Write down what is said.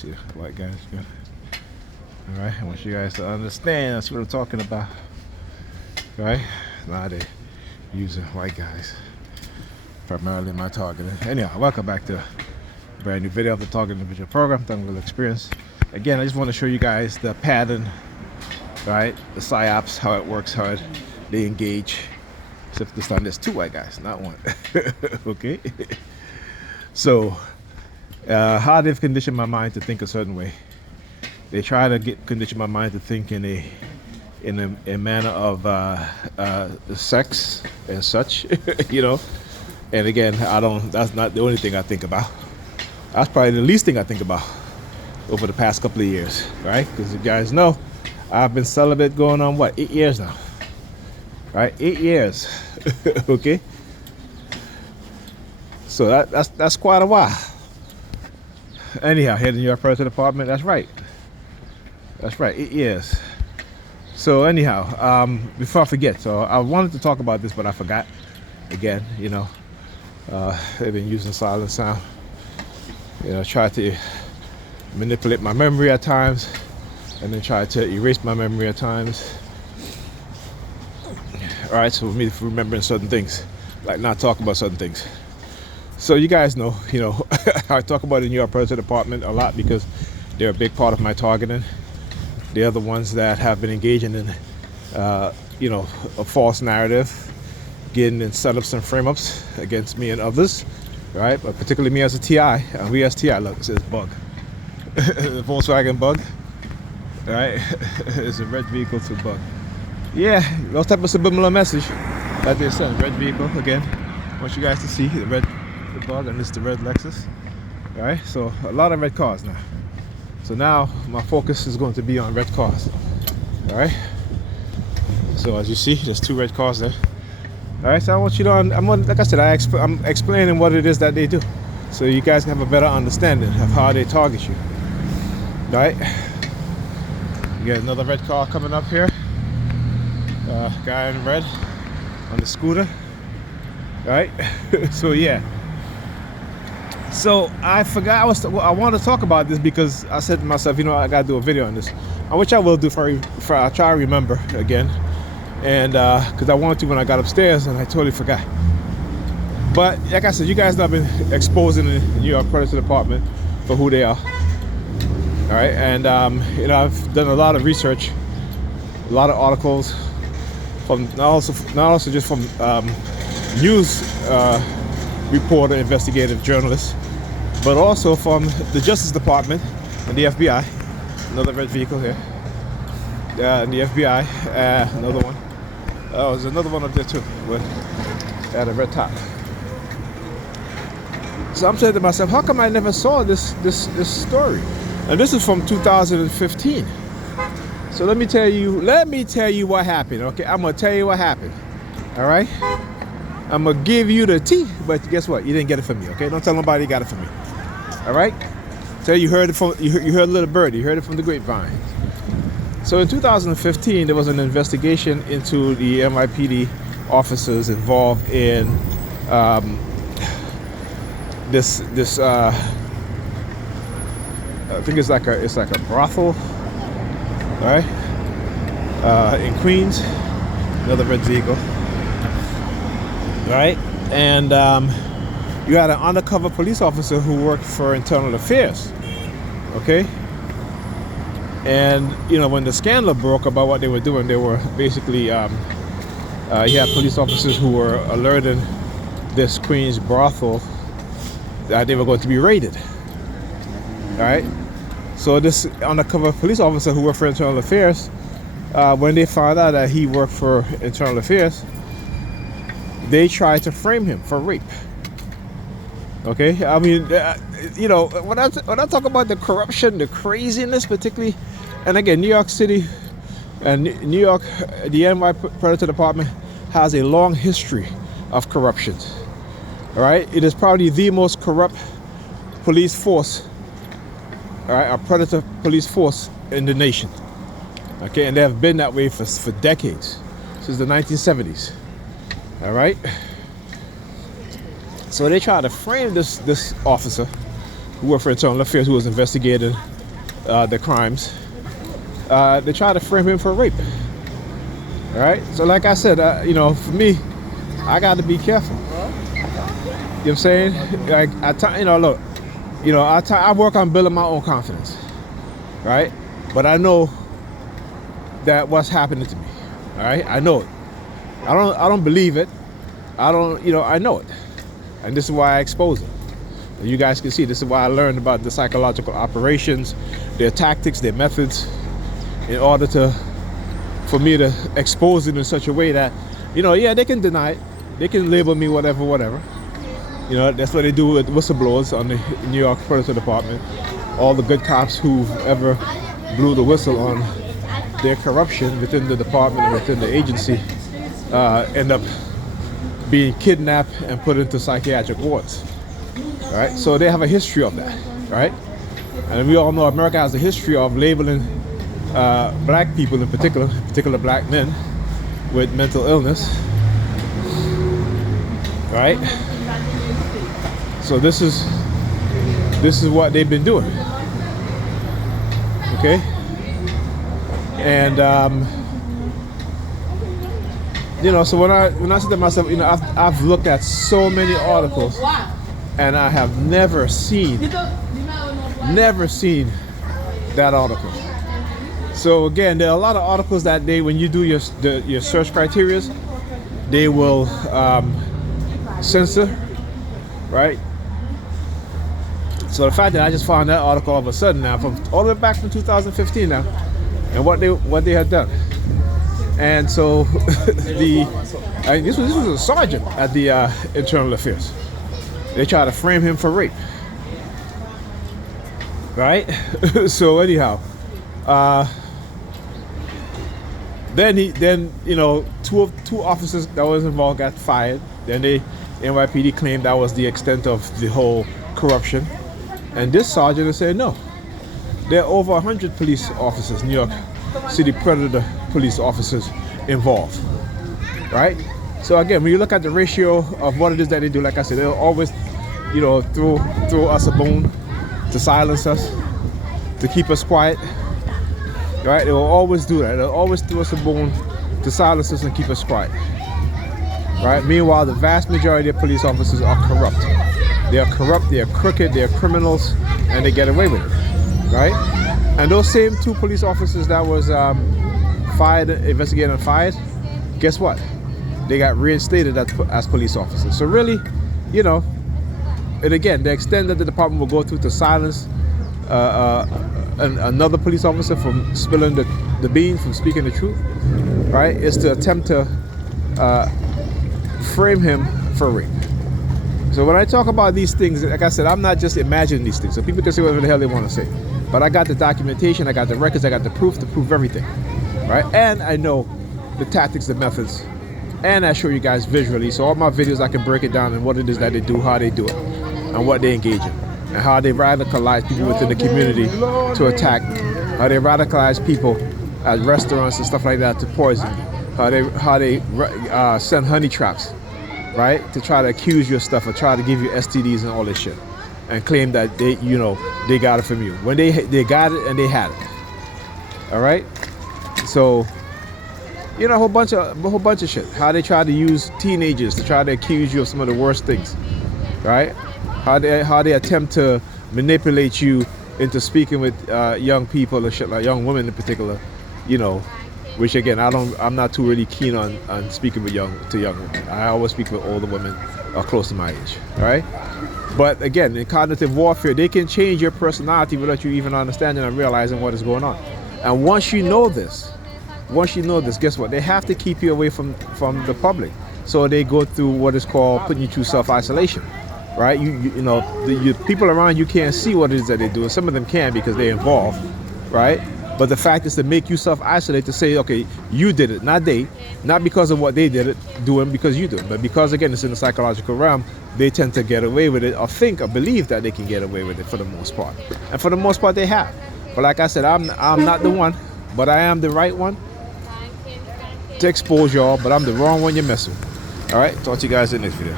see white guys. Good. All right, I want you guys to understand. That's what I'm talking about. Right? Now they using white guys primarily in my targeting. Anyhow, welcome back to a brand new video of the Targeted Individual Program, Tangle Experience. Again, I just want to show you guys the pattern, right? The psyops, how it works, how they engage. Except this time there's two white guys, not one. Okay. So, how they've conditioned my mind to think a certain way. They try to condition my mind to think in a manner of sex and such, you know. And again, that's not the only thing I think about. That's probably the least thing I think about over the past couple of years, right? Because you guys know, I've been celibate going on, what, 8 years now, right? 8 years, okay? So that's quite a while. Anyhow, here in your person apartment, that's right. That's right, 8 years. So anyhow, before I forget, so I wanted to talk about this, but I forgot again, you know. They've been using silent sound, you know, try to manipulate my memory at times, and then try to erase my memory at times. All right, so for me remembering certain things, like not talking about certain things. So you guys know, you know, I talk about the New York President Department a lot because they're a big part of my targeting. They're the ones that have been engaging in, you know, a false narrative, getting in setups and frame-ups against me and others, right? But particularly me as a TI, and we as TI, look, it says bug. The Volkswagen bug, right? It's a red vehicle to bug. Yeah, those type of subliminal message that they send. Red vehicle, again, I want you guys to see the bug, and this is the red Lexus, right? So a lot of red cars now. So now my focus is going to be on red cars, all right? So as you see, there's two red cars there. All right, so I want you to, like I said, I'm explaining what it is that they do, so you guys can have a better understanding of how they target you. All right, you got another red car coming up here. Guy in red on the scooter. All right, so yeah. So I forgot I want to talk about this because I said to myself, you know, I gotta do a video on this, which I will do for I'll try to remember again. And because I wanted to when I got upstairs and I totally forgot. But like I said, you guys have been exposing the New York President Department for who they are. All right, and you know, I've done a lot of research, a lot of articles from not also just from news reporter, investigative journalists, but also from the Justice Department and the FBI. Another red vehicle here. And the FBI, another one. Oh, there's another one up there too, with at a red top. So I'm saying to myself, how come I never saw this story? And this is from 2015. So let me tell you what happened. Okay, I'm gonna tell you what happened. All right, I'm gonna give you the tea, but guess what? You didn't get it from me. Okay, don't tell nobody you got it from me. All right. So you heard it from you heard Little Bird. You heard it from the grapevine. So in 2015, there was an investigation into the NYPD officers involved in this I think it's like a brothel, all right, in Queens, another red vehicle, all right, and you had an undercover police officer who worked for Internal Affairs, okay. And you know, when the scandal broke about what they were doing, they were basically you had police officers who were alerting this Queens brothel that they were going to be raided. All right. So this undercover police officer who worked for Internal Affairs, when they found out that he worked for Internal Affairs, they tried to frame him for rape. Okay, I mean, you know, when I talk about the corruption, the craziness, particularly, and again, New York City and New York, the NY Predator Department has a long history of corruption. All right, it is probably the most corrupt police force, all right, a predator police force in the nation. Okay, and they have been that way for decades, since the 1970s. All right. So they try to frame this officer who worked for Internal Affairs, who was investigating the crimes. They tried to frame him for rape. All right. So like I said, for me, I got to be careful. You know what I'm saying? Like I work on building my own confidence, right? But I know that what's happening to me. All right, I know it. I don't believe it. I know it, and this is why I expose it. And you guys can see this is why I learned about the psychological operations, their tactics, their methods, in order for me to expose it in such a way that, they can deny it, they can label me whatever. That's what they do with whistleblowers on the New York Police Department. All the good cops who ever blew the whistle on their corruption within the department and within the agency end up being kidnapped and put into psychiatric wards. Right? So they have a history of that, right? And we all know America has a history of labeling black people in particular black men with mental illness, right? So this is what they've been doing. Okay? And so when I said to myself, I've looked at so many articles, and I have never seen that article. So again, there are a lot of articles that when you do your search criteria, they will censor, right? So the fact that I just found that article all of a sudden now, from all the way back from 2015 now, and what they had done. And so this was a sergeant at the Internal Affairs. They tried to frame him for rape, right? So anyhow, then two officers that was involved got fired. Then the NYPD claimed that was the extent of the whole corruption, and this sergeant said no. There are over 100 police officers, New York City Predator police officers involved, right? So again, when you look at the ratio of what it is that they do, like I said, they'll always, throw us a bone to silence us, to keep us quiet, right? They will always do that. They'll always throw us a bone to silence us and keep us quiet, right? Meanwhile, the vast majority of police officers are corrupt. They are corrupt, they are crooked, they are criminals, and they get away with it, right? And those same two police officers that was investigated and fired, guess what? They got reinstated as police officers. So really, and again, the extent that the department will go through to silence another police officer from spilling the beans, from speaking the truth, right, is to attempt to frame him for rape. So when I talk about these things, like I said, I'm not just imagining these things. So people can say whatever the hell they want to say. But I got the documentation, I got the records, I got the proof to prove everything, right? And I know the tactics, the methods, and I show you guys visually. So all my videos, I can break it down and what it is that they do, how they do it, and what they engage in, and how they radicalize people within the community to attack, how they radicalize people at restaurants and stuff like that to poison you, how they send honey traps, right, to try to accuse you of stuff or try to give you STDs and all this shit, and claim that they got it from you when they got it and they had it. All right, so a whole bunch of shit. How they try to use teenagers to try to accuse you of some of the worst things, right? How they attempt to manipulate you into speaking with young people or shit, like young women in particular, which again I'm not too really keen on speaking with young women. I always speak with older women or close to my age, right? But again, in cognitive warfare, they can change your personality without you even understanding and realizing what is going on. And once you know this, guess what? They have to keep you away from the public. So they go through what is called putting you through self-isolation, right? The people around you can't see what it is that they do. Some of them can because they're involved, right? But the fact is to make you self-isolate, to say, okay, you did it, not they, not because of what they did it, doing because you do it, but because again it's in the psychological realm, they tend to get away with it or think or believe that they can get away with it for the most part. And for the most part they have. But like I said, I'm not the one, but I am the right one to expose y'all, but I'm the wrong one you're messing with. All right, talk to you guys in the next video.